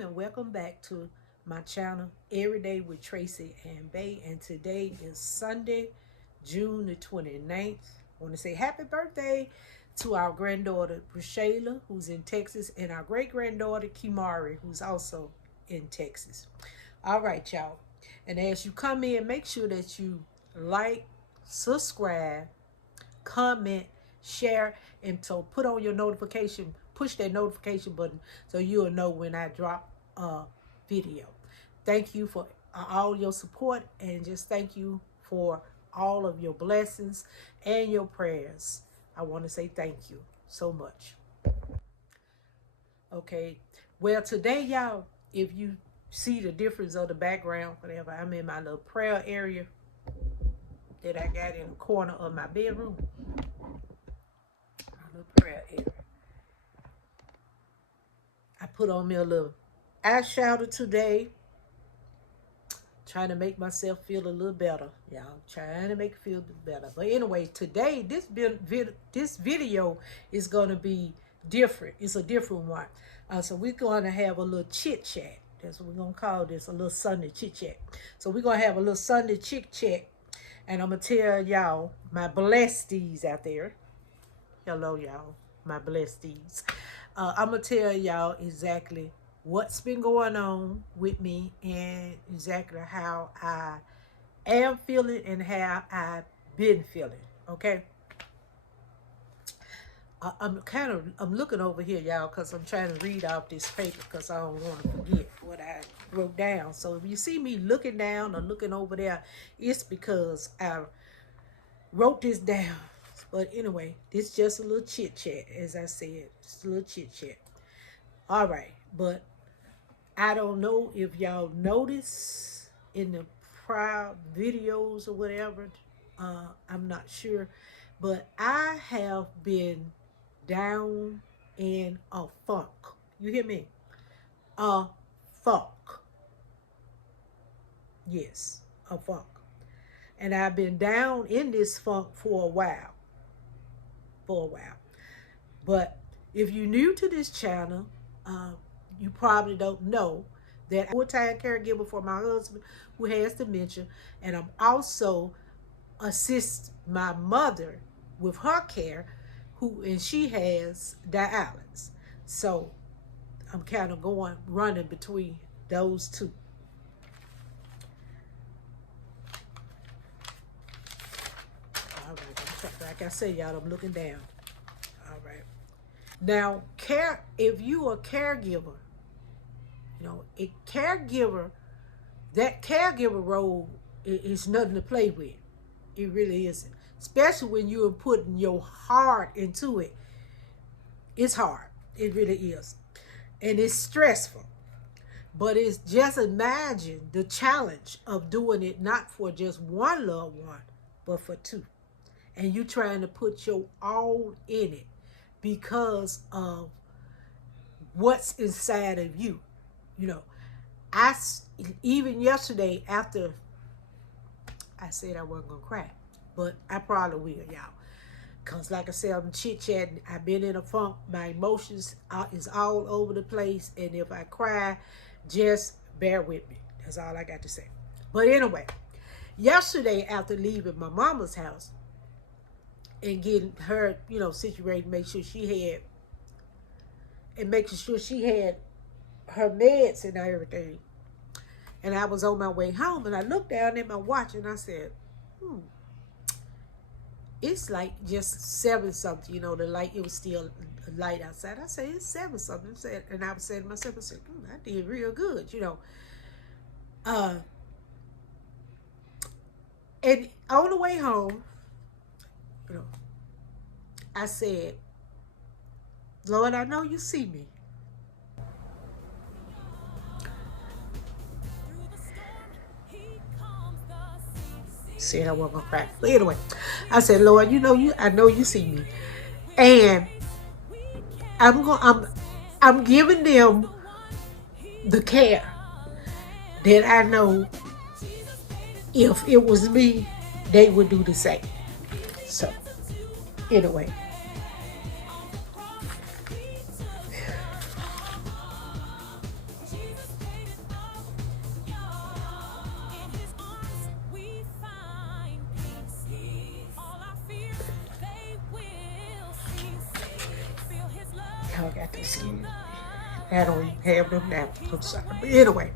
and welcome back to my channel, Every Day with Tracy and Bay. And today is Sunday, June the 29th. I want to say happy birthday to our granddaughter, Brashayla, who's in Texas, and our great-granddaughter, Kimari, who's also in Texas. All right, y'all. And as you come in, make sure that you like, subscribe, comment, share, and so put on your notification, push that notification button so you'll know when I drop a video. Thank you for all your support, and just thank you for all of your blessings and your prayers. I want to say thank you so much. Okay, well, today, y'all, if you see the difference of the background, whatever, I'm in my little prayer area that I got in the corner of my bedroom. My little prayer area. I put on me a little eyeshadow today, trying to make myself feel a little better, y'all. Trying to make it feel better. But anyway, today this video is gonna be different. It's a different one. So we're gonna have a little chit chat. That's what we're gonna call this, a little Sunday chit chat. So we're gonna have a little Sunday chit chat, and I'm gonna tell y'all, my blesties out there. Hello, y'all, my blesties. I'm gonna tell y'all exactly what's been going on with me and exactly how I am feeling and how I've been feeling. Okay. I'm looking over here, y'all, because I'm trying to read off this paper because I don't want to forget what I wrote down. So if you see me looking down or looking over there, it's because I wrote this down. But anyway, this is just a little chit chat, as I said. Just a little chit chat. All right, but I don't know if y'all notice in the prior videos or whatever. I'm not sure, but I have been down in a funk. You hear me? A funk. Yes, a funk. And I've been down in this funk for a while. But if you're new to this channel, you probably don't know that I'm a full-time caregiver for my husband who has dementia, and I'm also assist my mother with her care, and she has dialysis. So I'm kind of running between those two. All right, like I said, y'all, I'm looking down. All right. Now, if you are a caregiver, you know, that caregiver role is nothing to play with. It really isn't. Especially when you're putting your heart into it. It's hard. It really is. And it's stressful. But it's just imagine the challenge of doing it not for just one loved one, but for two. And you trying to put your all in it because of what's inside of you. You know, even yesterday after I said I wasn't gonna cry, but I probably will, y'all. Cause like I said, I'm chit-chatting. I've been in a funk. My emotions is all over the place, and if I cry, just bear with me. That's all I got to say. But anyway, yesterday after leaving my mama's house and getting her, you know, situated, making sure she had her meds and everything. And I was on my way home, and I looked down at my watch, and I said, it's like just 7 something, you know, the light, it was still light outside. I said, it's 7 something. And I was saying to myself, I said, I did real good, you know. And on the way home, you know, I said, Lord, I know you see me. Said I wasn't gonna cry. But anyway, I said, Lord, you know I know you see me. And I'm giving them the care that I know if it was me, they would do the same. So anyway. I got this skin. I don't even have them now. I'm sorry. But anyway.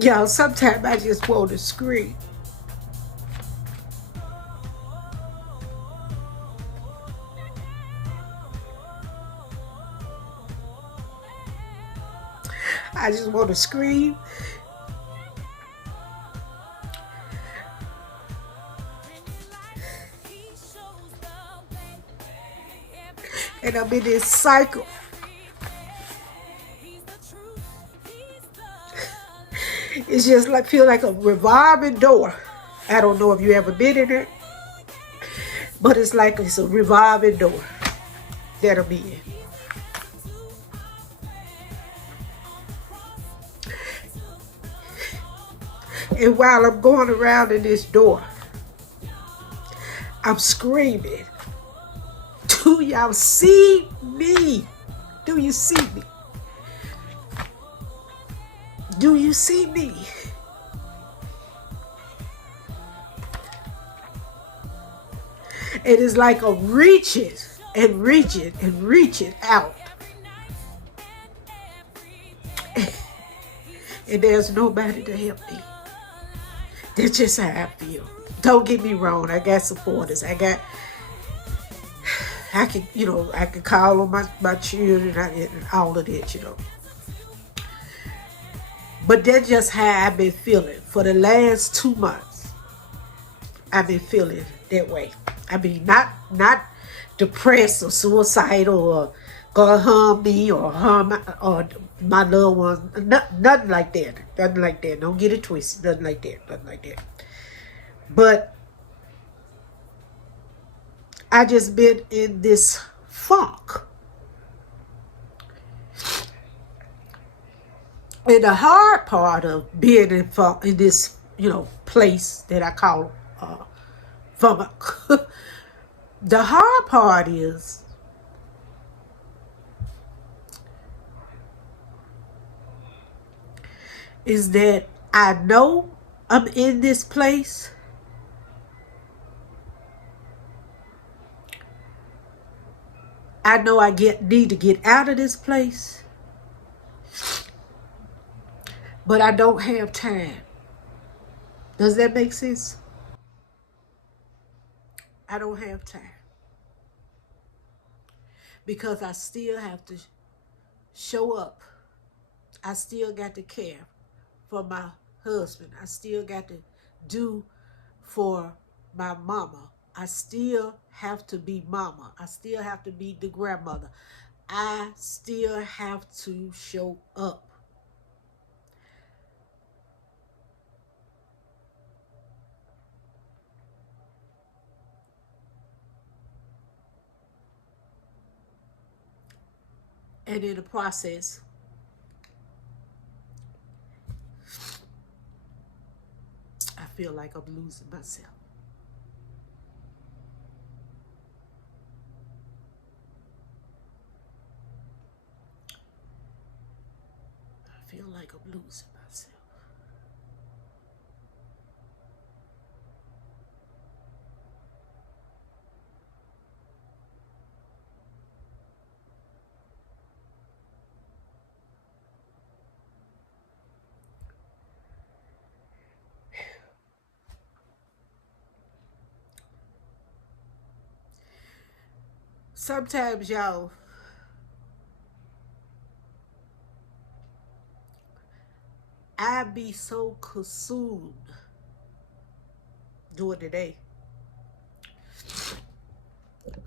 Y'all, sometimes I just want to scream. I just want to scream. And I'm in this cycle. It's just like, feel like a revolving door. I don't know if you ever been in it, but it's like it's a revolving door that I'm in. And while I'm going around in this door, I'm screaming, do y'all see me? Do you see me? Do you see me? It is like a reaching and reaching and reaching out. And there's nobody to help me. That's just how I feel. Don't get me wrong. I got supporters. I can call on my children and all of that. But that's just how I've been feeling for the last 2 months. I've been feeling that way. I mean, not depressed or suicidal or gonna harm me or harm my loved ones. Nothing like that. Nothing like that. Don't get it twisted. Nothing like that. Nothing like that. But I just been in this funk. And the hard part of being in this, place that I call funk. The hard part is that I know I'm in this place. I know I need to get out of this place. But I don't have time. Does that make sense? I don't have time. Because I still have to show up. I still got to care for my husband. I still got to do for my mama. I still have to be mama. I still have to be the grandmother. I still have to show up. And in the process, I feel like I'm losing myself. I feel like I'm losing myself. Sometimes, y'all, I be so consumed during the day.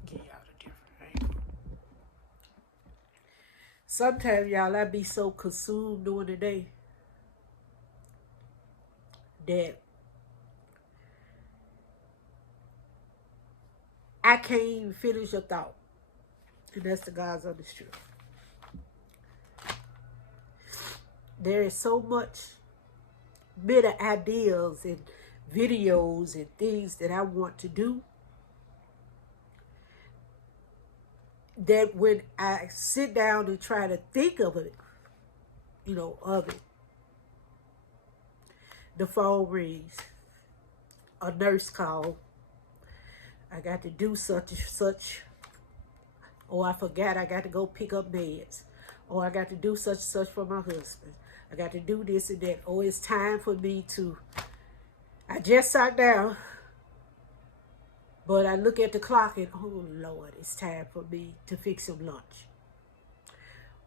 Get y'all a different angle. Sometimes, y'all, I be so consumed during the day that I can't even finish a thought. And that's the God's honest truth. There is so much better ideas and videos and things that I want to do, that when I sit down and try to think of it, of it, the phone rings, a nurse call, I got to do such and such, or I forgot I got to go pick up meds, or I got to do such and such for my husband. I got to do this and that. Oh, it's time for me to, I just sat down, but I look at the clock and, oh Lord, it's time for me to fix some lunch.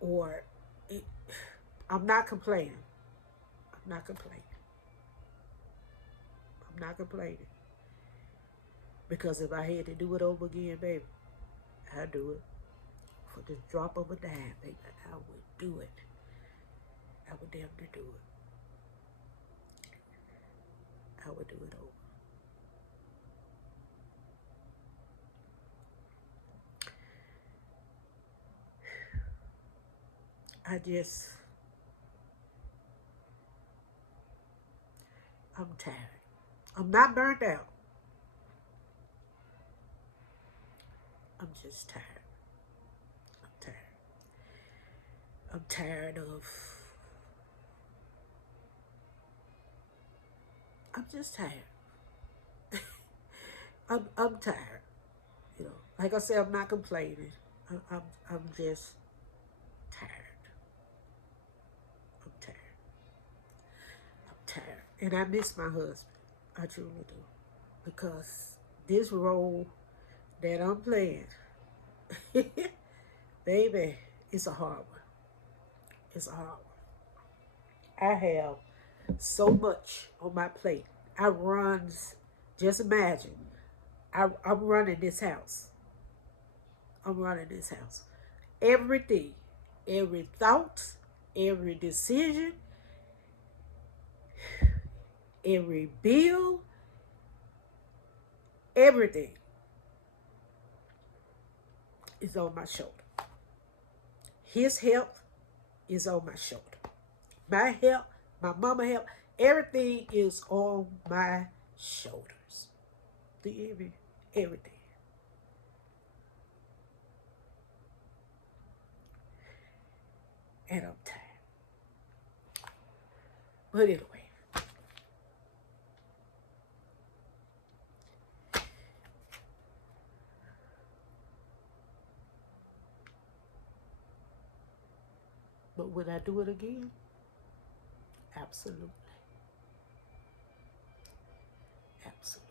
Or, it, I'm not complaining. I'm not complaining. I'm not complaining. Because if I had to do it over again, baby, I'd do it. For the drop of a dime, baby, I would do it. I would damn near do it. I would do it over. I'm tired. I'm not burnt out. I'm just tired. I'm tired. I'm tired of, I'm just tired. I'm tired. Like I said, I'm not complaining. I'm just tired. I'm tired. I'm tired. And I miss my husband. I truly do. Because this role that I'm playing, baby, it's a hard one. It's a hard one. I have so much on my plate. Just imagine, I'm running this house. I'm running this house. Everything, every thought, every decision, every bill, everything is on my shoulder. His health is on my shoulder. My health, my mama health, everything is on my shoulders. Everything. And I'm tired. But anyway. But would I do it again? Absolutely. Absolutely.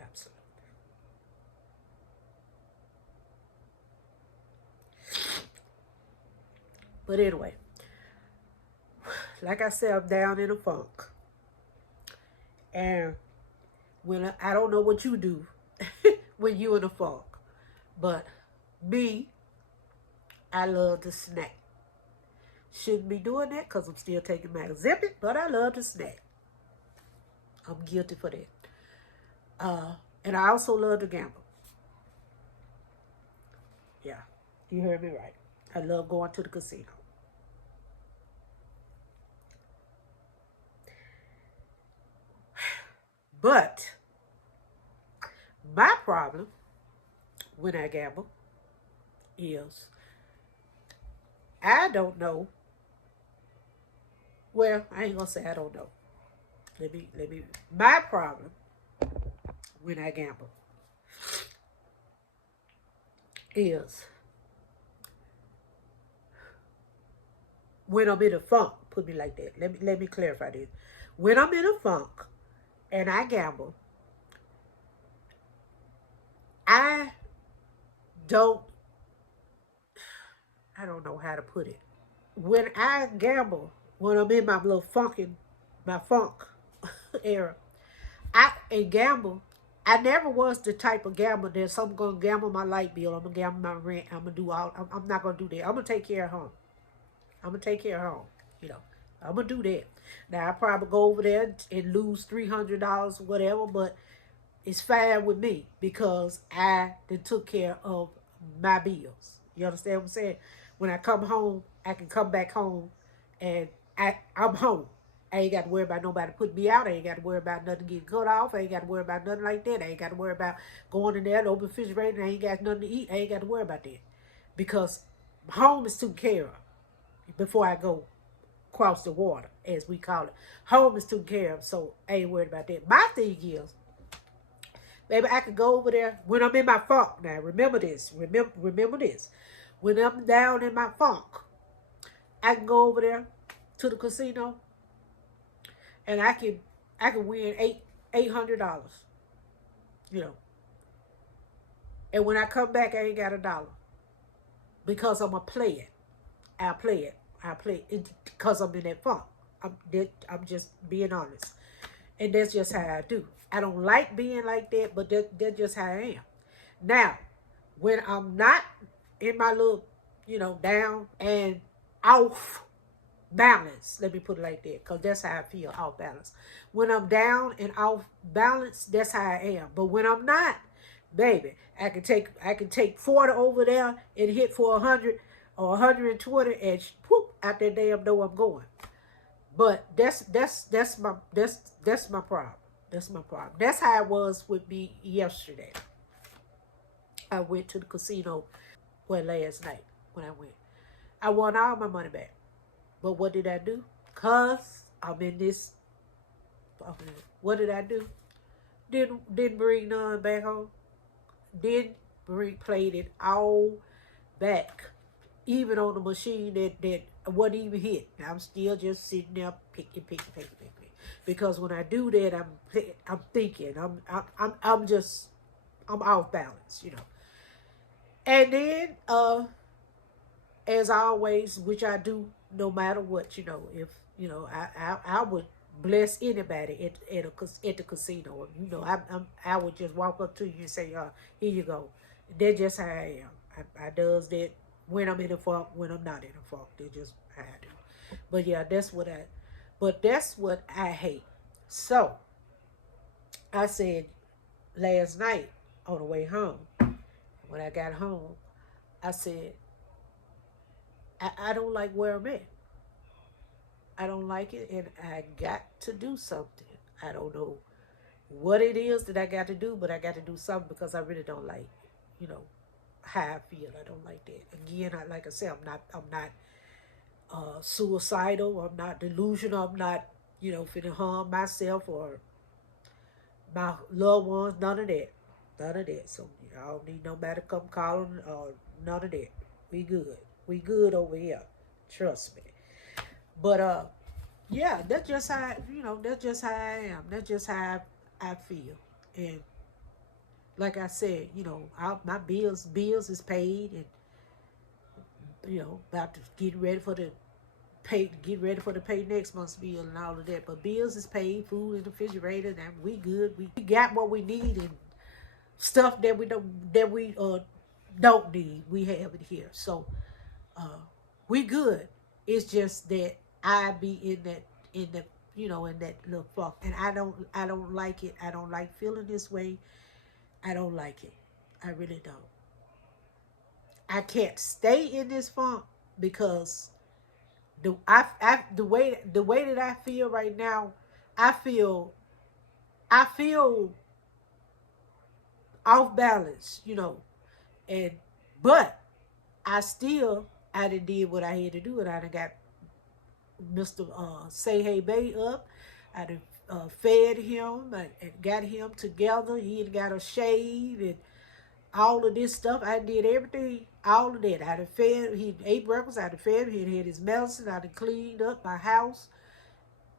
Absolutely. But anyway, like I said, I'm down in a funk. And when I don't know what you do when you're in a funk, but me, I love to snack. Shouldn't be doing that because I'm still taking my Ozempic, but I love to snack. I'm guilty for that. And I also love to gamble. Yeah, you heard me right. I love going to the casino. But my problem when I gamble is I don't know. Well, I ain't gonna say I don't know. My problem when I gamble is when I'm in a funk. Put me like that. Let me clarify this. When I'm in a funk and I gamble, I don't know how to put it. When I gamble, when I'm in my little my funk era, and gamble, I never was the type of gambler that I'm gonna gamble my light bill, I'm gonna gamble my rent, I'm gonna do all. I'm not gonna do that. I'm gonna take care of home. I'm gonna take care of home. I'm gonna do that. Now I probably go over there and lose $300 or whatever, but it's fine with me because I then took care of my bills. You understand what I'm saying? When I come home, I can come back home and I'm home. I ain't got to worry about nobody putting me out. I ain't got to worry about nothing getting cut off. I ain't got to worry about nothing like that. I ain't got to worry about going in there and open the refrigerator and I ain't got nothing to eat. I ain't got to worry about that. Because home is taken care of before I go cross the water, as we call it. Home is taken care of, so I ain't worried about that. My thing is, baby, I can go over there when I'm in my funk. Now, remember this. Remember this. When I'm down in my funk, I can go over there to the casino and I can win $800. You know. And when I come back, I ain't got $1 because I'm a play it. I play it because I'm in that funk. I'm just being honest, and that's just how I do. I don't like being like that, but that's just how I am. Now, when I'm not in my little, down and off balance, let me put it like that, because that's how I feel, off balance. When I'm down and off balance, that's how I am. But when I'm not, baby, I can take 40 over there and hit for 100 or 120 and whoop out that damn door I'm going. But that's my problem. That's my problem. That's how it was with me yesterday. I went to the casino last night when I went. I won all my money back. But what did I do? Cause I'm in this. What did I do? Didn't bring none back home. Didn't played it all back. Even on the machine that wasn't even hit. I'm still just sitting there picking. Because when I do that, I'm thinking. I'm off balance. And then as always, which I do no matter what, if I would bless anybody at the casino. I would just walk up to you and say, here you go. That's just how I am. I does that when I'm in a funk, when I'm not in a funk. That's just how I do. But yeah, that's what I hate. So I said last night on the way home, when I got home, I said, I don't like where I'm at. I don't like it, and I got to do something. I don't know what it is that I got to do, but I got to do something because I really don't like, how I feel. I don't like that. Again, like I said, I'm not suicidal. I'm not delusional. I'm not, finna harm myself or my loved ones. None of that. None of that. So I don't need nobody to come calling or none of that. We good. We good over here. Trust me. But yeah, that's just how that's just how I am. That's just how I feel. And like I said, my bills is paid, and about to get ready for the pay next month's bill and all of that. But bills is paid, food in the refrigerator, and we good. We got what we need, and stuff that we don't need, we have it here. So we good. It's just that I be in that little funk, and I don't like it. I don't like feeling this way. I don't like it. I really don't. I can't stay in this funk because the way that I feel right now, I feel off balance, and but I done did what I had to do, and I done got Mr. Say Hey Bay up. I done fed him and got him together. He had got a shave and all of this stuff. I did everything, all of that. I done fed, he ate breakfast, I done fed him, he had his medicine, I done cleaned up my house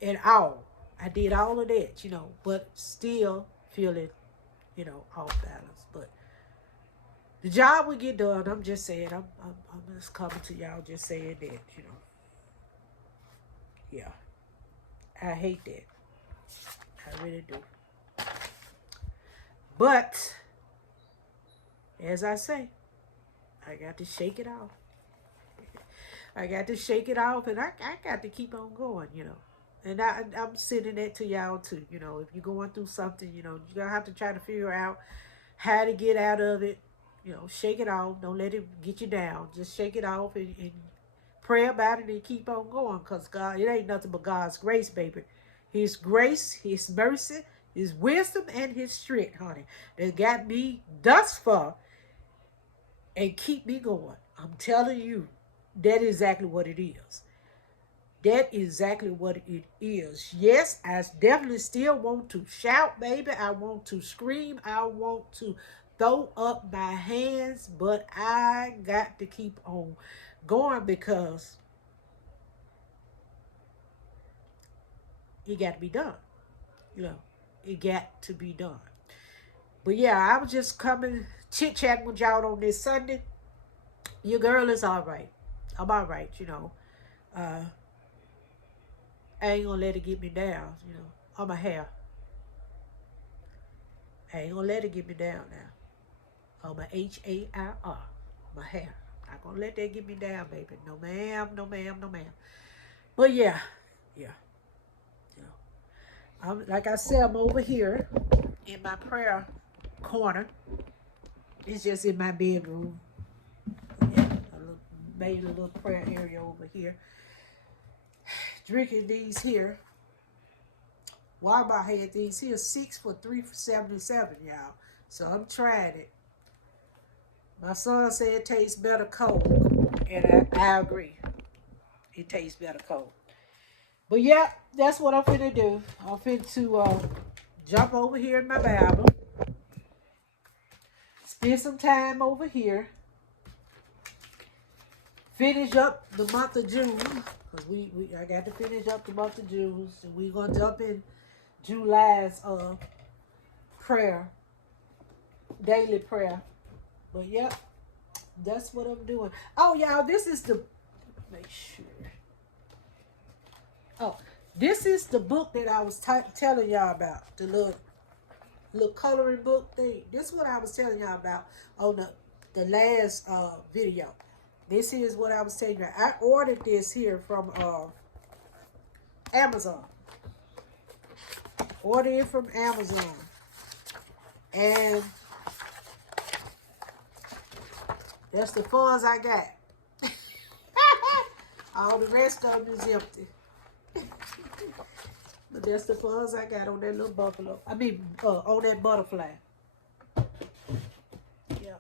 and all. I did all of that, but still feeling, off balance. But the job will get done. I'm just saying, I'm just coming to y'all just saying that, Yeah. I hate that. I really do. But as I say, I got to shake it off. I got to shake it off, and I got to keep on going, And I'm sending that to y'all too. If you're going through something, you're going to have to try to figure out how to get out of it. Shake it off. Don't let it get you down. Just shake it off and pray about it and keep on going. Because God, it ain't nothing but God's grace, baby, His grace, His mercy, His wisdom, and His strength, honey, that got me thus far and keep me going. I'm telling you, that is exactly what it is. That is exactly what it is. Yes, I definitely still want to shout, baby. I want to scream. I want to throw up my hands, but I got to keep on going because it got to be done. You know, it got to be done. But yeah, I was just coming chit chatting with y'all on this Sunday. Your girl is all right. I'm all right, you know. Uh, I ain't gonna let it get me down, you know. On my hair. I ain't gonna let it get me down now. On my HAIR. My hair. Not gonna let that get me down, baby. No ma'am, no ma'am, no ma'am. But yeah, yeah, you know. Like I said, I'm over here in my prayer corner. It's just in my bedroom. Yeah, made a little prayer area over here. Drinking these here. Walmart had these here 6 for $3.77, y'all. So I'm trying it. My son said it tastes better cold, and I agree. It tastes better cold. But yeah, that's what I'm finna do. I'm finna to jump over here in my Bible, spend some time over here, finish up the month of June, because I got to finish up the month of June. So we're gonna jump in July's prayer, daily prayer. But yep, that's what I'm doing. Oh, y'all, this is the make sure. Oh, this is the book that I was telling y'all about. The little coloring book thing. This is what I was telling y'all about on the last video. This is what I was telling you. I ordered this here from Amazon. Ordered it from Amazon. And that's the funds I got. All the rest of them is empty. But that's the funds I got on that little buffalo. I mean, on that butterfly. Yeah.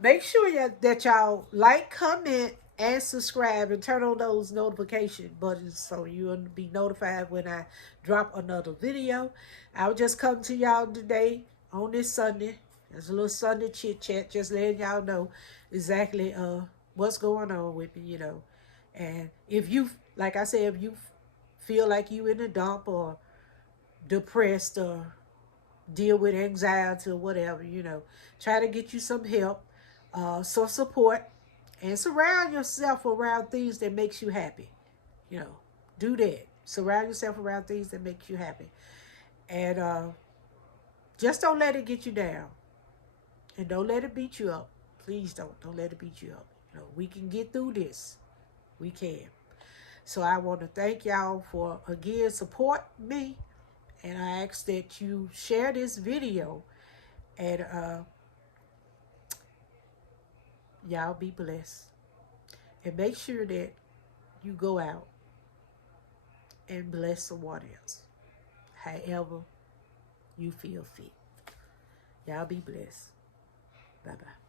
Make sure that y'all like, comment, and subscribe, and turn on those notification buttons so you'll be notified when I drop another video. I'll just come to y'all today on this Sunday. There's a little Sunday chit chat, just letting y'all know exactly what's going on with me, you know. And if you, like I said, if you feel like you in a dump or depressed or deal with anxiety or whatever, you know, try to get you some help, some support, and surround yourself around things that makes you happy. You know, do that. Surround yourself around things that make you happy. And just don't let it get you down. And don't let it beat you up. Please don't. Don't let it beat you up. You know, we can get through this. We can. So I want to thank y'all for, again, support me. And I ask that you share this video. And y'all be blessed. And make sure that you go out and bless someone else. However you feel fit. Y'all be blessed. Bye-bye.